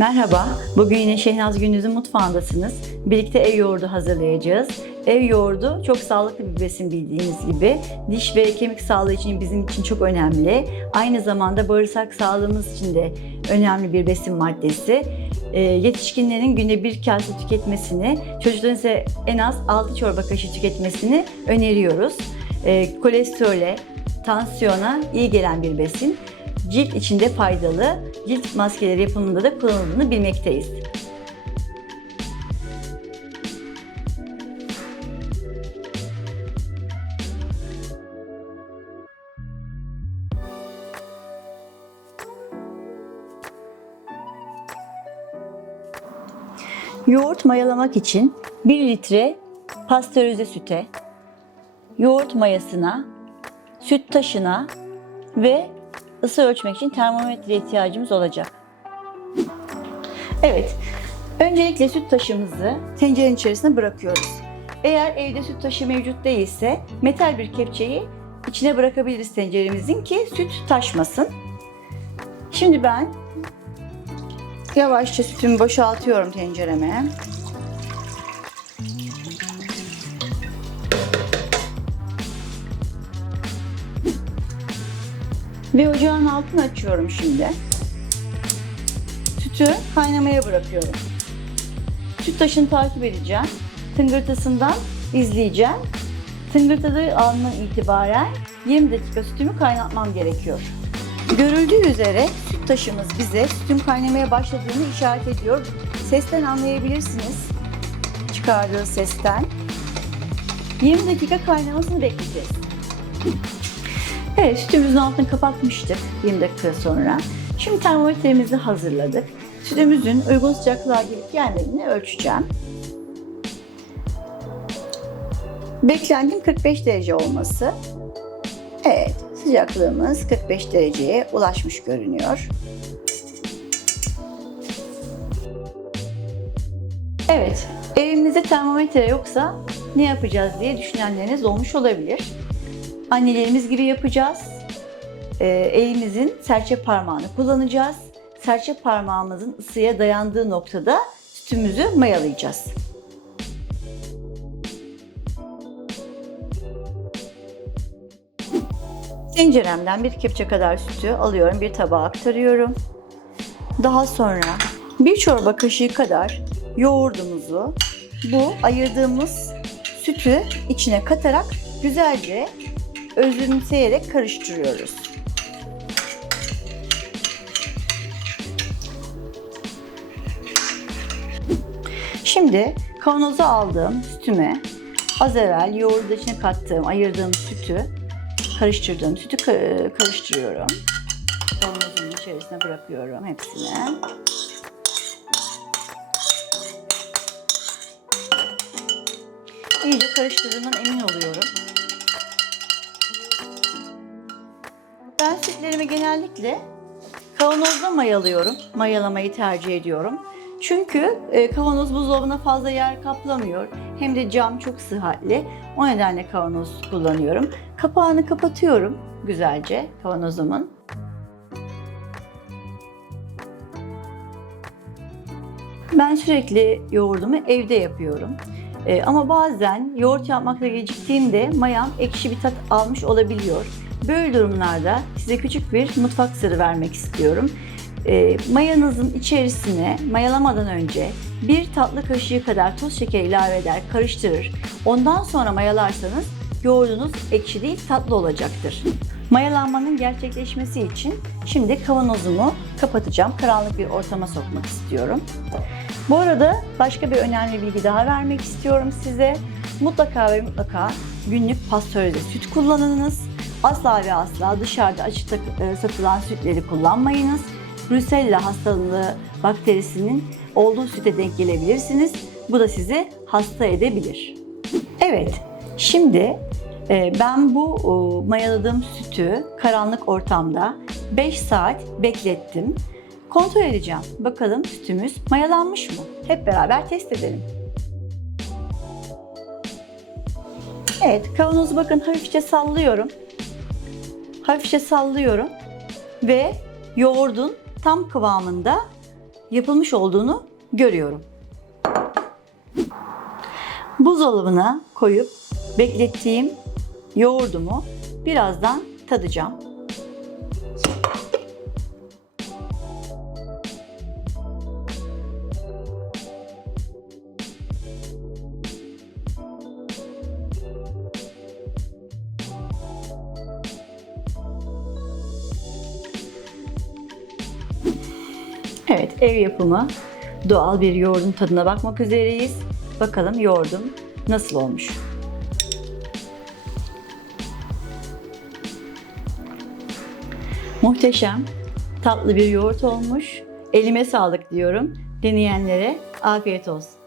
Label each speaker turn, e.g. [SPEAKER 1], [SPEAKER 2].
[SPEAKER 1] Merhaba, bugün yine Şehnaz Gündüz'ün mutfağındasınız. Birlikte ev yoğurdu hazırlayacağız. Ev yoğurdu çok sağlıklı bir besin bildiğiniz gibi. Diş ve kemik sağlığı için bizim için çok önemli. Aynı zamanda bağırsak sağlığımız için de önemli bir besin maddesi. Ee, yetişkinlerin günde bir kase tüketmesini, çocukların ise en az 6 çorba kaşığı tüketmesini öneriyoruz. Ee, kolesterole, tansiyona iyi gelen bir besin cilt içinde faydalı, cilt maskeleri yapımında da kullanıldığını bilmekteyiz. Yoğurt mayalamak için 1 litre pastörize süte, yoğurt mayasına, süt taşına ve ısı ölçmek için termometre ihtiyacımız olacak. Evet, öncelikle süt taşımızı tencerenin içerisine bırakıyoruz. Eğer evde süt taşı mevcut değilse metal bir kepçeyi içine bırakabiliriz tenceremizin ki süt taşmasın. Şimdi ben yavaşça sütümü boşaltıyorum tencereme. Ve ocağın altını açıyorum şimdi. Sütü kaynamaya bırakıyorum. Süt taşını takip edeceğim. Tıngırtısından izleyeceğim. Tıngırtıdığı andan itibaren 20 dakika sütümü kaynatmam gerekiyor. Görüldüğü üzere süt taşımız bize sütün kaynamaya başladığını işaret ediyor. Sesten anlayabilirsiniz. Çıkardığı sesten. 20 dakika kaynamasını bekleyeceğiz. Evet, sütümüzün altını kapatmıştık 20 dakika sonra. Şimdi termometremizi hazırladık. Sütümüzün uygun sıcaklığa gelip gelmediğini ölçeceğim. Beklentim 45 derece olması. Evet, sıcaklığımız 45 dereceye ulaşmış görünüyor. Evet, evimizde termometre yoksa ne yapacağız diye düşünenleriniz olmuş olabilir annelerimiz gibi yapacağız. Ee, elimizin serçe parmağını kullanacağız. Serçe parmağımızın ısıya dayandığı noktada sütümüzü mayalayacağız. Tenceremden bir kepçe kadar sütü alıyorum, bir tabağa aktarıyorum. Daha sonra bir çorba kaşığı kadar yoğurdumuzu bu ayırdığımız sütü içine katarak güzelce özümseyerek karıştırıyoruz. Şimdi kavanoza aldığım sütüme az evvel yoğurdu içine kattığım, ayırdığım sütü, karıştırdığım sütü ka- karıştırıyorum. Kavanozumun içerisine bırakıyorum hepsini. İyice karıştırdığımdan emin oluyorum. Sütlerimi genellikle kavanozda mayalıyorum. Mayalamayı tercih ediyorum. Çünkü e, kavanoz buzdolabına fazla yer kaplamıyor. Hem de cam çok sıhhatli. O nedenle kavanoz kullanıyorum. Kapağını kapatıyorum güzelce kavanozumun. Ben sürekli yoğurdumu evde yapıyorum. E, ama bazen yoğurt yapmakta geciktiğimde mayam ekşi bir tat almış olabiliyor. Böyle durumlarda size küçük bir mutfak sırrı vermek istiyorum. E, mayanızın içerisine mayalamadan önce bir tatlı kaşığı kadar toz şeker ilave eder, karıştırır. Ondan sonra mayalarsanız yoğurdunuz ekşi değil tatlı olacaktır. Mayalanmanın gerçekleşmesi için şimdi kavanozumu kapatacağım. Karanlık bir ortama sokmak istiyorum. Bu arada başka bir önemli bilgi daha vermek istiyorum size. Mutlaka ve mutlaka günlük pastörize süt kullanınız. Asla ve asla dışarıda açık tak- e, satılan sütleri kullanmayınız. Brusella hastalığı bakterisinin olduğu süte denk gelebilirsiniz. Bu da sizi hasta edebilir. Evet, şimdi e, ben bu e, mayaladığım sütü karanlık ortamda 5 saat beklettim. Kontrol edeceğim. Bakalım sütümüz mayalanmış mı? Hep beraber test edelim. Evet, kavanozu bakın hafifçe sallıyorum. Hafifçe sallıyorum ve yoğurdun tam kıvamında yapılmış olduğunu görüyorum. Buzdolabına koyup beklettiğim yoğurdumu birazdan tadacağım. Evet, ev yapımı doğal bir yoğurdun tadına bakmak üzereyiz. Bakalım yoğurdum nasıl olmuş. Muhteşem, tatlı bir yoğurt olmuş. Elime sağlık diyorum. Deneyenlere afiyet olsun.